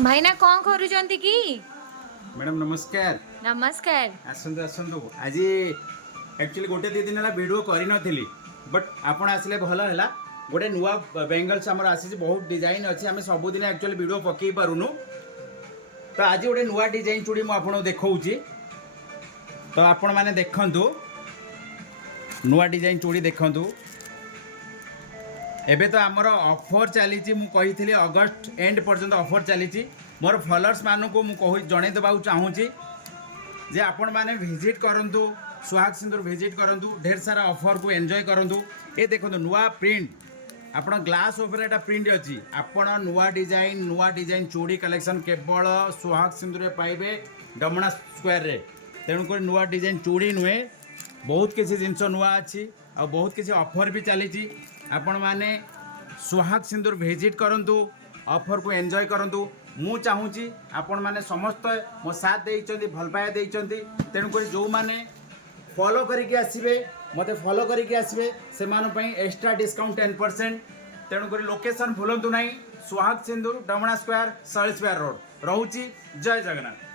भाईना कौन करूचंती की? मैडम नमस्कार। नमस्कार। आसंतु आसंतु आज एक्चुअली गोटे दी दिन है वीडियो करी नथिली बट आपण आसिले भल है गोटे नुआ बेंगल्स आमर आसी बहुत डिजाइन अच्छी आम सबुदिन एक्चुअली वीडियो पकई पारुनु तो आज गोटे नुआ डिजाइन चूड़ी मुझे देखी तो आपण मैंने देखंतु नुआ डिजाइन चूड़ी देखंतु एबे तो आमर ऑफर चली मुझे अगस्ट एंड पर्यंत ऑफर चली मोर फॉलोअर्स मानू मुझे जन देवा चाहूँगी जे आपण मैंने विजिट करंतु सुहाग सिंदूर विजिट करंतु ढेर सारा ऑफर को एंजॉय करंतु ये देखो नुआ प्रिंट आपण ग्लास ओपर एटा प्रिंट अच्छी आपण नुआ डिजाइन चूड़ी कलेक्शन केवल सुहाग सिंदूर पाइबे डमणा स्क्वायर रे तेणुक नुआ डिजाइन चूड़ी नुहे बहुत किसी जिनस नुआ अच्छी आ बहुत किसी ऑफर भी चली आपण मैंने सुहाग सिंदूर विजिट करंतु ऑफर को एंजॉय करंतु मु चाहूँगी आपण मैंने समस्त मो साथ देइचंती भल पाया देइचंती तेणुक जो मैंने फॉलो करके आसबे मते फॉलो करके आसबे से मानु पई एक्स्ट्रा डिस्काउंट 10%। तेणुक लोकेशन भूलंतु नहीं सुहाग सिंदूर डमणा स्क्वायर 40 रोड रोची। जय जगन्नाथ।